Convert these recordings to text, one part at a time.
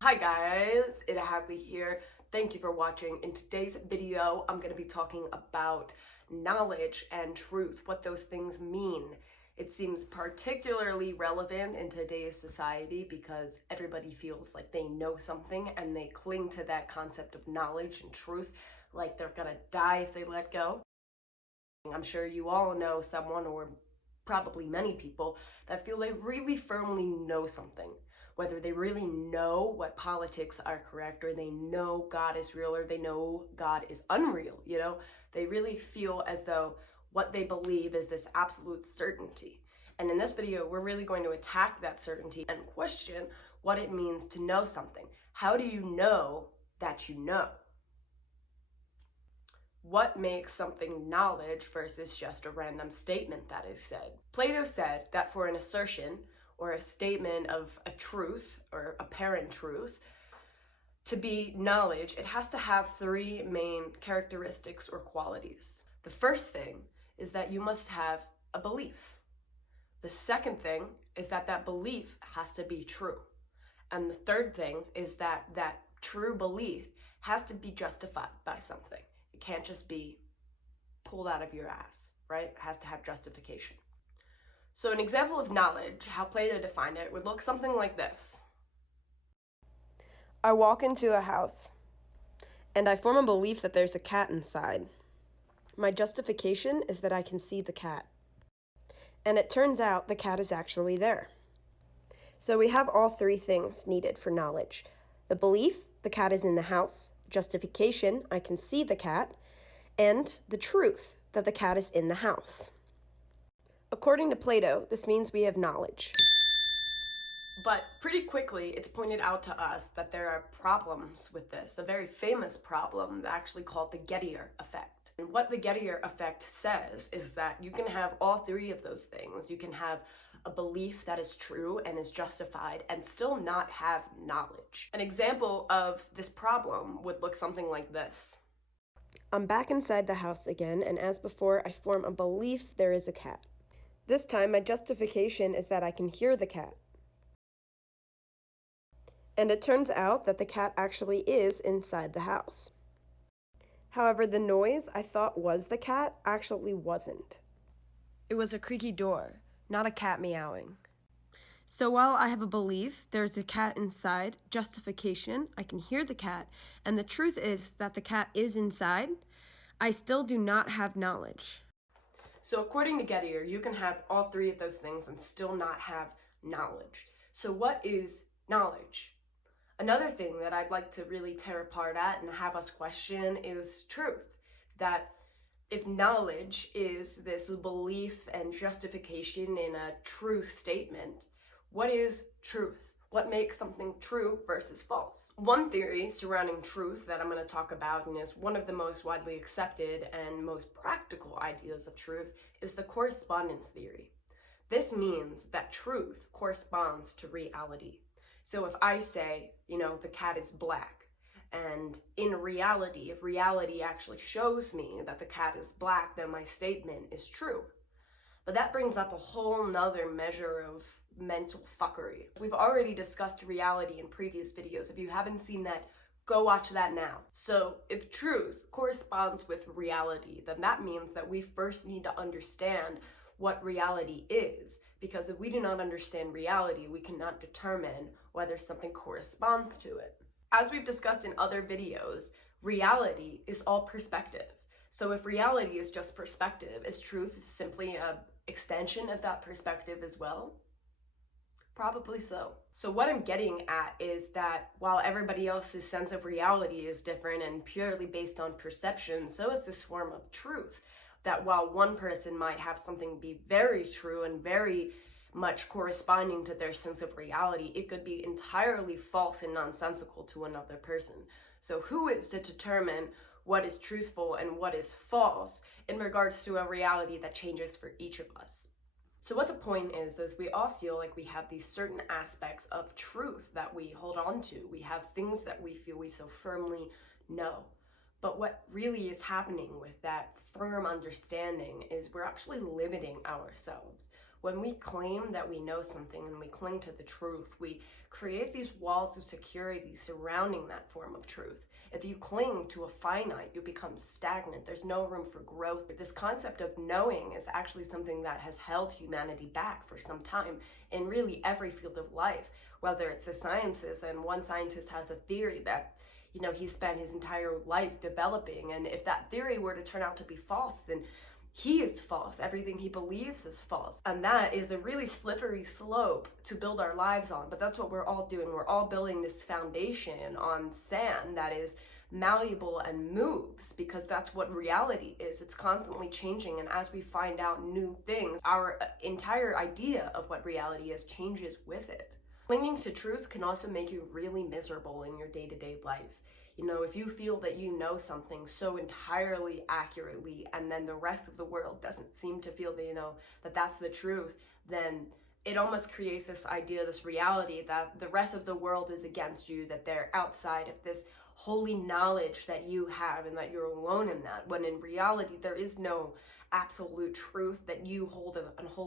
Hi guys, Ida Happy here. Thank you for watching. In today's video, I'm going to be talking about knowledge and truth, what those things mean. It seems particularly relevant in today's society because everybody feels like they know something and they cling to that concept of knowledge and truth like they're going to die if they let go. I'm sure you all know someone, or probably many people, that feel they really firmly know something. Whether they really know what politics are correct, or they know God is real, or they know God is unreal, they really feel as though what they believe is this absolute certainty. And in this video, we're really going to attack that certainty and question what it means to know something. How do you know that you know? What makes something knowledge versus just a random statement that is said? Plato said that for an assertion or a statement of a truth or apparent truth to be knowledge, it has to have three main characteristics or qualities. The first thing is that you must have a belief. The second thing is that that belief has to be true. And the third thing is that that true belief has to be justified by something. It can't just be pulled out of your ass, right? It has to have justification. So an example of knowledge, how Plato defined it, would look something like this. I walk into a house, and I form a belief that there's a cat inside. My justification is that I can see the cat. And it turns out the cat is actually there. So we have all three things needed for knowledge. The belief, the cat is in the house. Justification, I can see the cat. And the truth, that the cat is in the house. According to Plato, this means we have knowledge. But pretty quickly, it's pointed out to us that there are problems with this, a very famous problem actually called the Gettier effect. And what the Gettier effect says is that you can have all three of those things. You can have a belief that is true and is justified and still not have knowledge. An example of this problem would look something like this. I'm back inside the house again, and as before, I form a belief there is a cat. This time, my justification is that I can hear the cat. And it turns out that the cat actually is inside the house. However, the noise I thought was the cat actually wasn't. It was a creaky door, not a cat meowing. So while I have a belief there's a cat inside, justification, I can hear the cat, and the truth is that the cat is inside, I still do not have knowledge. So according to Gettier, you can have all three of those things and still not have knowledge. So what is knowledge? Another thing that I'd like to really tear apart at and have us question is truth. That if knowledge is this belief and justification in a truth statement, what is truth? What makes something true versus false? One theory surrounding truth that I'm going to talk about, and is one of the most widely accepted and most practical ideas of truth, is the correspondence theory. This means that truth corresponds to reality. So if I say, the cat is black, and in reality, if reality actually shows me that the cat is black, then my statement is true. But that brings up a whole nother measure of mental fuckery. We've already discussed reality in previous videos. If you haven't seen that, go watch that now. So if truth corresponds with reality, then that means that we first need to understand what reality is, because if we do not understand reality, we cannot determine whether something corresponds to it. As we've discussed in other videos, reality is all perspective. So if reality is just perspective, is truth simply an extension of that perspective as well? Probably so. So what I'm getting at is that while everybody else's sense of reality is different and purely based on perception, so is this form of truth. That while one person might have something be very true and very much corresponding to their sense of reality, it could be entirely false and nonsensical to another person. So who is to determine what is truthful and what is false in regards to a reality that changes for each of us? So what the point is we all feel like we have these certain aspects of truth that we hold on to. We have things that we feel we so firmly know. But what really is happening with that firm understanding is we're actually limiting ourselves. When we claim that we know something and we cling to the truth, we create these walls of security surrounding that form of truth. If you cling to a finite, you become stagnant. There's no room for growth. This concept of knowing is actually something that has held humanity back for some time in really every field of life, whether it's the sciences, and one scientist has a theory that he spent his entire life developing, and if that theory were to turn out to be false, then he is false. Everything he believes is false. And that is a really slippery slope to build our lives on. But that's what we're all doing. We're all building this foundation on sand that is malleable and moves, because that's what reality is. It's constantly changing. And as we find out new things, our entire idea of what reality is changes with it. Clinging to truth can also make you really miserable in your day-to-day life. If you feel that you know something so entirely accurately, and then the rest of the world doesn't seem to feel that that's the truth, then it almost creates this idea, this reality that the rest of the world is against you, that they're outside of this holy knowledge that you have and that you're alone in that, when in reality there is no absolute truth that you hold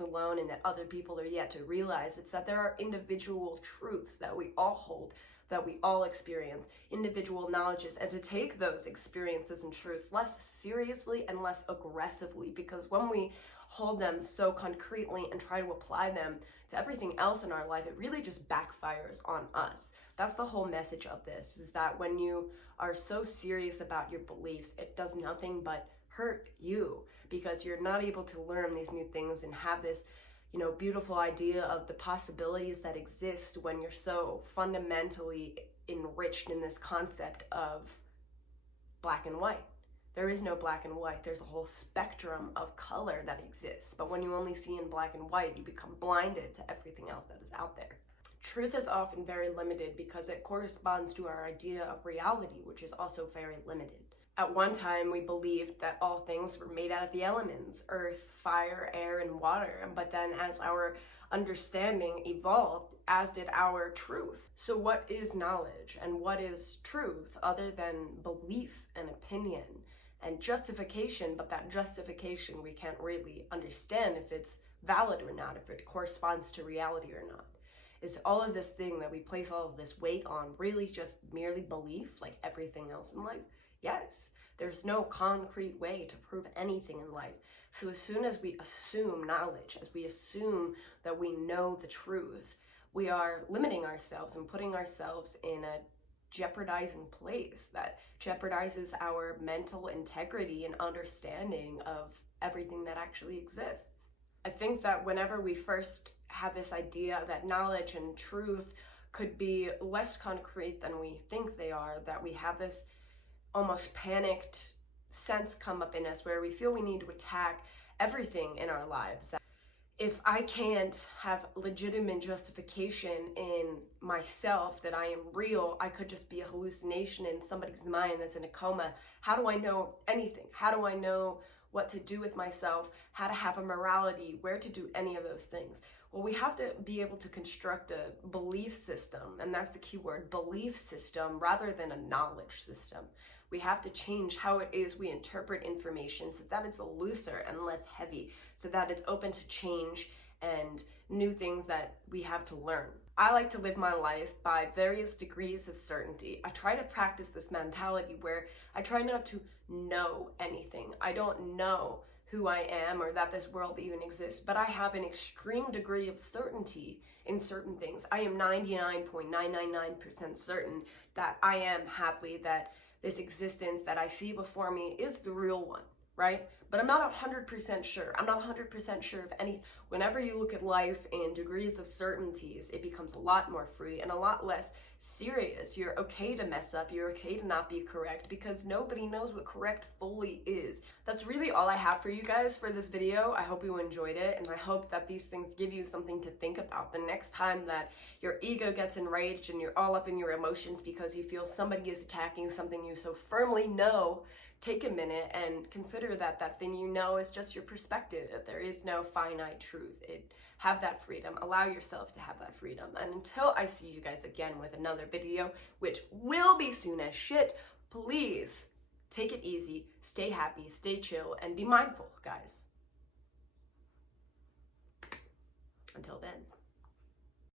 alone and that other people are yet to realize. It's that there are individual truths that we all hold, that we all experience, individual knowledges, and to take those experiences and truths less seriously and less aggressively, because when we hold them so concretely and try to apply them to everything else in our life, it really just backfires on us. That's the whole message of this, is that when you are so serious about your beliefs, it does nothing but hurt you, because you're not able to learn these new things and have this beautiful idea of the possibilities that exist when you're so fundamentally enriched in this concept of black and white. There is no black and white. There's a whole spectrum of color that exists. But when you only see in black and white, you become blinded to everything else that is out there. Truth is often very limited because it corresponds to our idea of reality, which is also very limited. At one time, we believed that all things were made out of the elements, earth, fire, air, and water. But then as our understanding evolved, as did our truth. So what is knowledge and what is truth other than belief and opinion and justification? But that justification we can't really understand if it's valid or not, if it corresponds to reality or not. Is all of this thing that we place all of this weight on really just merely belief, like everything else in life? Yes, there's no concrete way to prove anything in life. So as soon as we assume knowledge, as we assume that we know the truth, we are limiting ourselves and putting ourselves in a jeopardizing place that jeopardizes our mental integrity and understanding of everything that actually exists. I think that whenever we first have this idea that knowledge and truth could be less concrete than we think they are, that we have this almost panicked sense come up in us where we feel we need to attack everything in our lives. That if I can't have legitimate justification in myself that I am real, I could just be a hallucination in somebody's mind that's in a coma. How do I know anything? How do I know what to do with myself, how to have a morality, where to do any of those things? Well, we have to be able to construct a belief system, and that's the key word, belief system, rather than a knowledge system. We have to change how it is we interpret information so that it's looser and less heavy, so that it's open to change and new things that we have to learn. I like to live my life by various degrees of certainty. I try to practice this mentality where I try not to know anything. I don't know who I am or that this world even exists, but I have an extreme degree of certainty in certain things. I am 99.999% certain that I am happy, that this existence that I see before me is the real one, right? But I'm not 100% sure. I'm not 100% sure of anything. Whenever you look at life in degrees of certainties, it becomes a lot more free and a lot less serious. You're okay to mess up. You're okay to not be correct, because nobody knows what correct fully is. That's really all I have for you guys for this video. I hope you enjoyed it, and I hope that these things give you something to think about the next time that your ego gets enraged and you're all up in your emotions because you feel somebody is attacking something you so firmly know. Take a minute and consider that that thing you know is just your perspective. There is no finite truth. Have that freedom. Allow yourself to have that freedom. And until I see you guys again with another video, which will be soon as shit, please take it easy, stay happy, stay chill, and be mindful, guys. Until then.